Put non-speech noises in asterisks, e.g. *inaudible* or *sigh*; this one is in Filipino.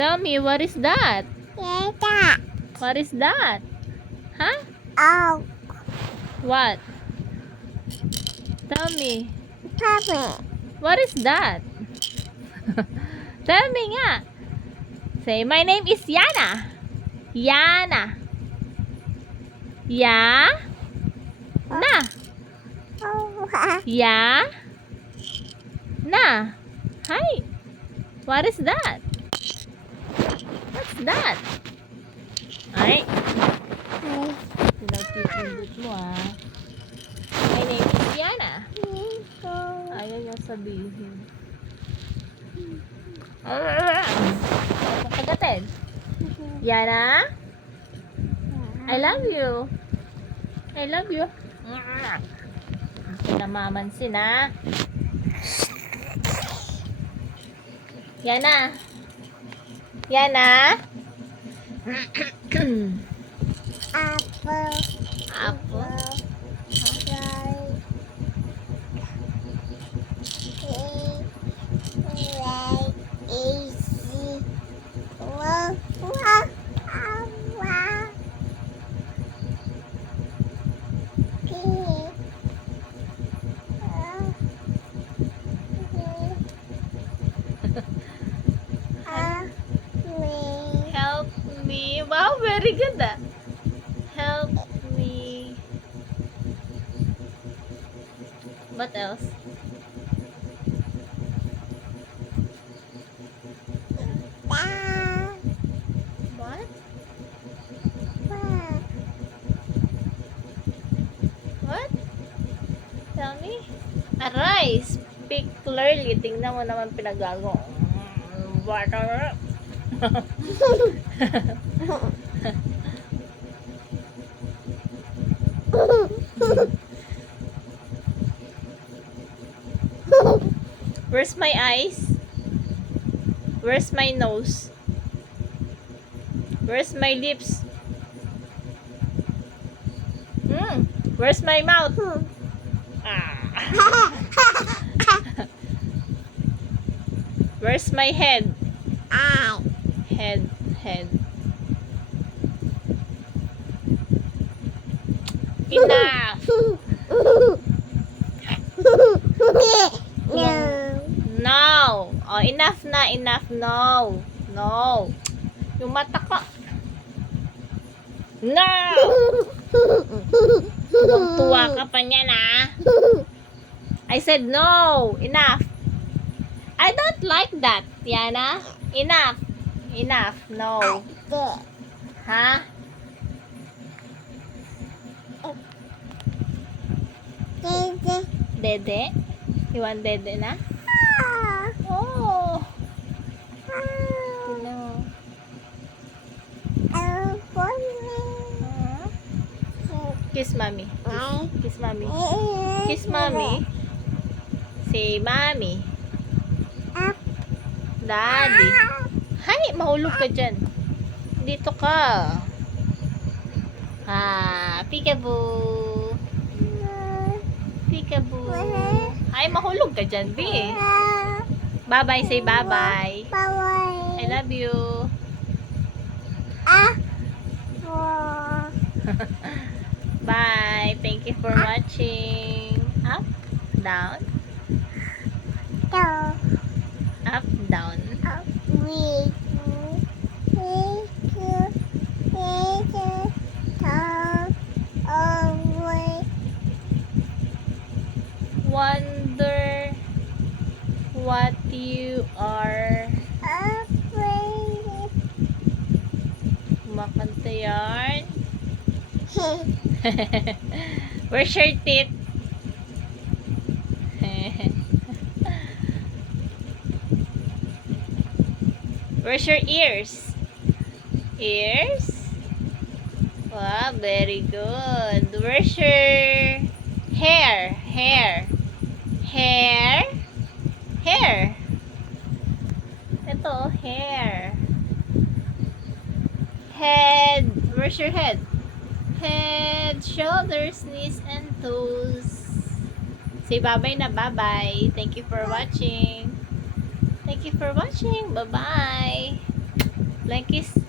Tell me, what is that? Tita. What is that? Huh? Oh, What? Tell me, Papa. what is that? *laughs* Tell me nga. Say, my name is Yana. Yana. Ya? Na. Oh, Ya? Na. Hi. What is that? What's that? Ay, pinagpipindot mo ah. My name is Yana. Ayaw niya sabihin. Kagatin. Yana? I love you. I love you. Pinamamansin ah. Yana? Yana? *coughs* Apple. Apple? Help me. Wow, very good ah. Help me. What else? What? What? Tell me. Aray, speak clearly. Tingnan mo naman pinagago. Water. *laughs* *laughs* Where's my eyes? Where's my nose? Where's my lips? Hmm. Where's my mouth? Ah. *laughs* Where's my head? Head, head. Enough! *laughs* No! No! Yung mata ko. No! Tuwa ka pa niyan, ah. I said no! Enough! I don't like that, Yana. Enough! Enough! No! Ha? Dede? You want dede na? Oh! No. Ah. Kiss mommy. Kiss mommy. Kiss mommy. Say mommy. Daddy. Hay, mahulog ka dyan. Dito ka. Ah, peekaboo. Peekaboo. Ay, mahulog ka dyan, B. Bye-bye, say bye-bye. I love you. *laughs* Bye. Thank you for watching. Up, down, up, down. Wonder what you are. Kumakanta yarn. *laughs* *laughs* Where's your teeth? *laughs* Where's your ears? Ears? Wow, very good. Where's your hair? Hair. Hair? Hair. Ito, hair. Head. Where's your head? Head, shoulders, knees, and toes. Say bye-bye na bye-bye. Thank you for watching. Thank you for watching. Bye-bye. Flying kiss.